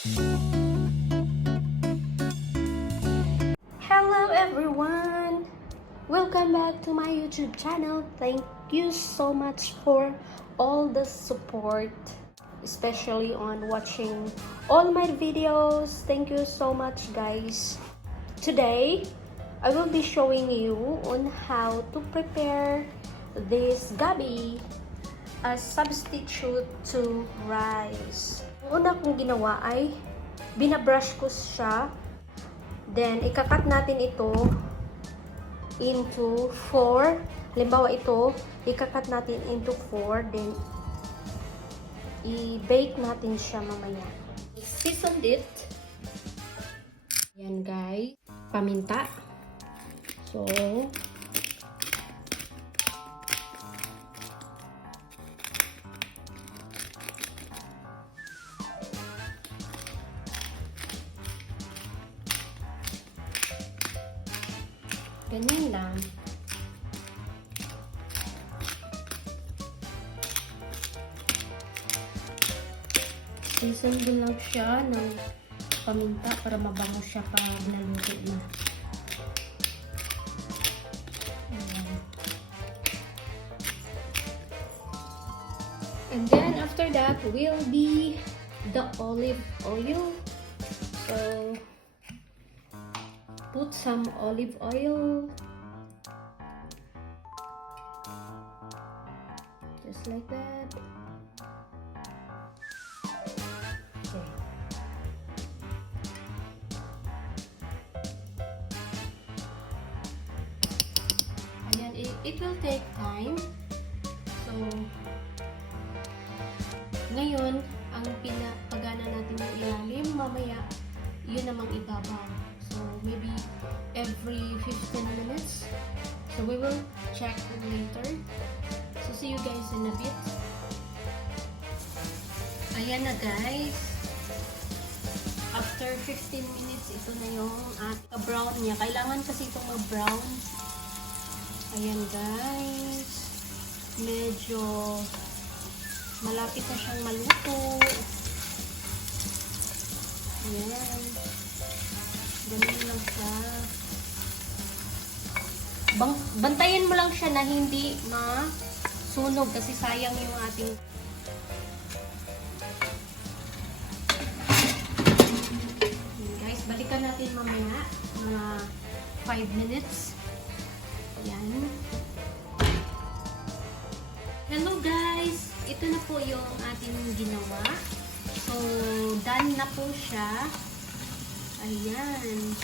Hello everyone! Welcome back to my YouTube channel. Thank you so much for all the support, especially on watching all my videos. Thank you so much, guys. Today, I will be showing you on how to prepare this gabi as substitute to rice. Ang una kong ginawa ay binabrush ko siya. Then, ikakat natin ito into 4. Halimbawa ito, ikakat natin into 4. Then, i-bake natin siya mamaya. Season it. Yan guys. Paminta. So, ganyan lang. Season ko lang siya ng paminta para mabango siya pag naluto na. And then after that will be the olive oil. So put some olive oil, just like that. Okay. Ayan, it will take time. So, ngayon, ang pinapagana natin yung ilalim, mamaya, yun namang ibabaw. So, maybe every 15 minutes. So, we will check later. So, see you guys in a bit. Ayan na guys. After 15 minutes, ito na yung brown niya. Kailangan kasi itong mag-brown. Ayan guys. Medyo malapit na siyang maluto. Ayan. Ganun lang siya. Bantayan mo lang siya na hindi masunog kasi sayang yung ating. Guys, balikan natin mamaya mga 5 minutes. Ayan. Hello guys! Ito na po yung ating ginawa. So, done na po siya. Ayan.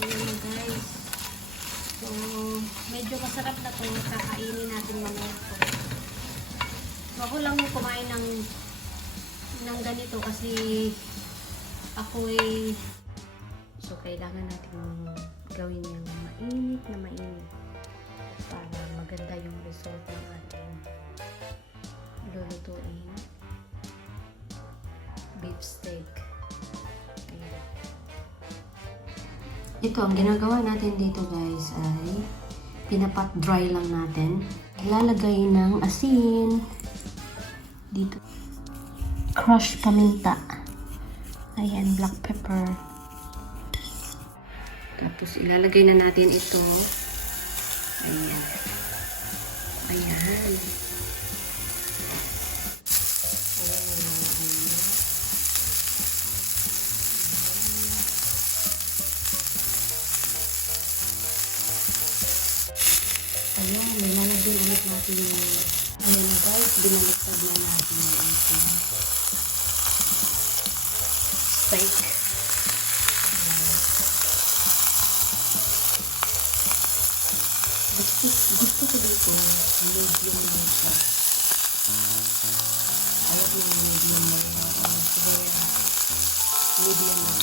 Ayan na guys. So, medyo masarap na ito. Kakainin natin mamaya ito. So, ako lang kumain ng ganito kasi ako so, kailangan natin gawin yung mainit na mainit para maganda yung result ng ating lulutuin beef steak. Ito, ang ginagawa natin dito guys ay pinapat dry lang natin. Ilalagay ng asin dito. Crushed paminta. Ayan, black pepper. Tapos ilalagay na natin ito. Ayan. Ayan. Ayan, nilalagyan ulit natin yung ayan na guys, binaliktad na natin yung ating steak. Gusto ko dito medium lang siya. Ayaw ko yung medium lang. Siguro medium lang.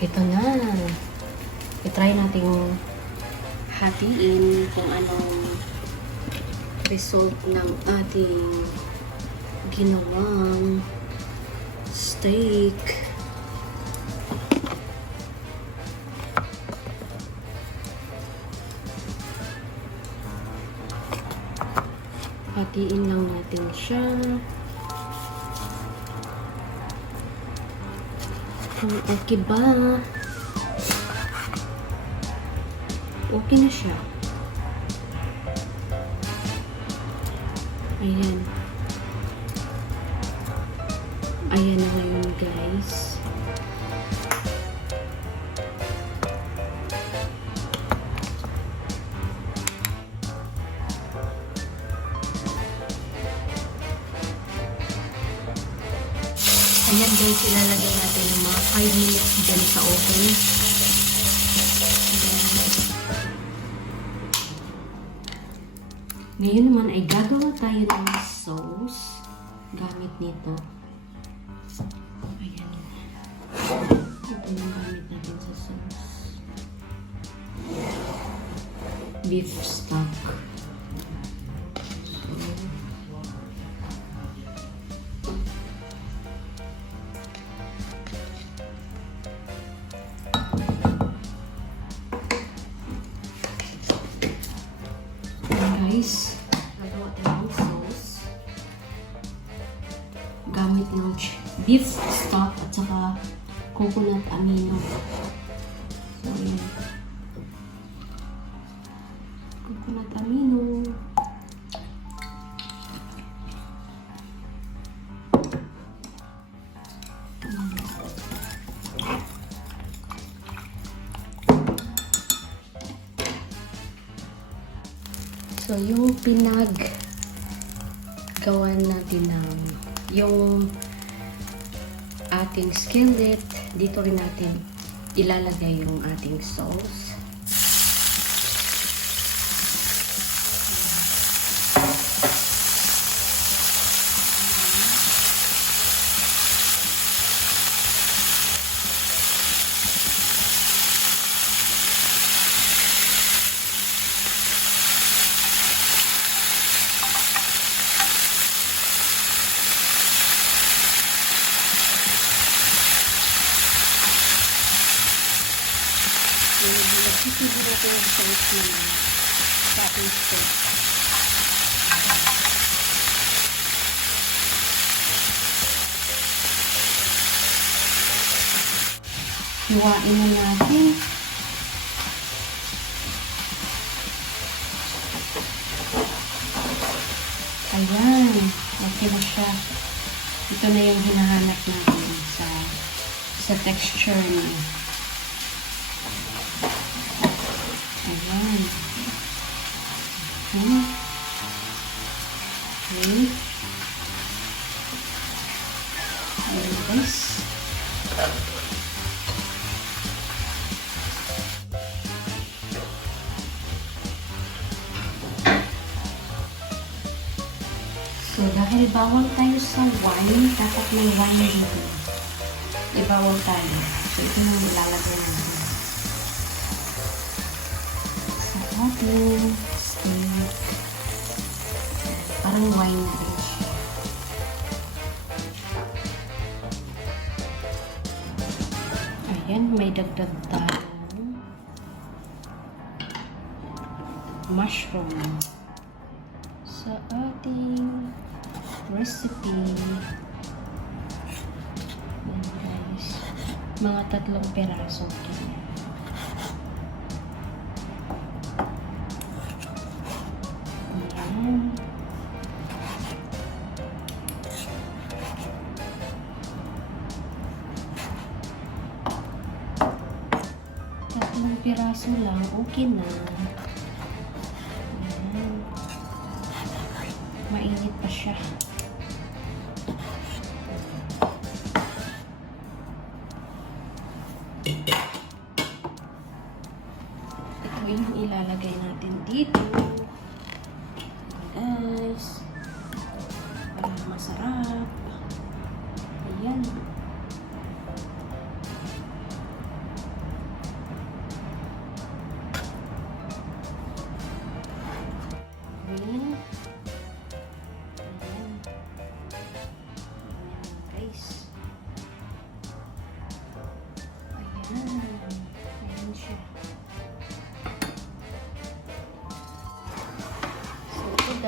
Ito na. I-try natin hatiin kung anong result ng ating ginawang steak. Hatiin lang natin siya. Okay ba? Okay na siya. Ayan. Ayan na ngayon, guys. Ayan, guys, ilalagay natin ng mga 5 minutes dyan sa oven. Ngayon naman ay gagawa tayo ng sauce gamit nito. Ayan. Ito yung gamit natin sa sauce. Beef stock. Guys, gagawa tayo ng sauce gamit ng beef stock at saka coconut amino. So, ayan. Coconut amino. So, yung pinag-gawan natin ng yung ating skillet, dito rin natin ilalagay yung ating sauce. Nagsisiguro natin yung sauce sa ating steak. Hiwain na natin. Ayan. Okay na siya. Ito na yung hinahanap natin sa texture niya. Ayan. Okay. Ayan, guys. So, dahil bawal tayo sa wine, dapat may wine dito. Bawal tayo. So, ito na nilalagay natin. Ating steak. Parang wine na rin siya. Ayan, may dagdag tayong mushroom sa ating recipe. Ayan, guys. Mga 3 peraso. Piraso lang, okay na. Ayan. Mainit pa siya. Ito yung ilalagay natin dito. Guys. Para masarap. Ayan.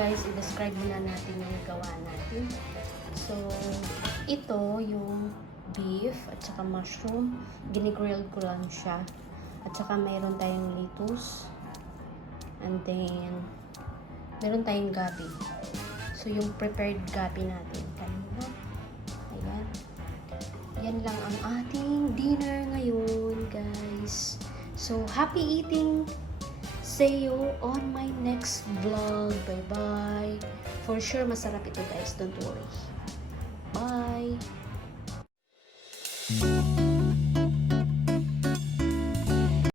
guys, i-describe muna natin yung gawa natin. So, ito yung beef at saka mushroom. Ginigrill ko lang siya. At saka mayroon tayong lettuce. And then, meron tayong gabi. So, yung prepared gabi natin. Kanina. Ayan. Yan lang ang ating dinner ngayon, guys. So, happy eating! See you on my next vlog. Bye-bye. For sure, masarap ito, guys. Don't worry. Bye!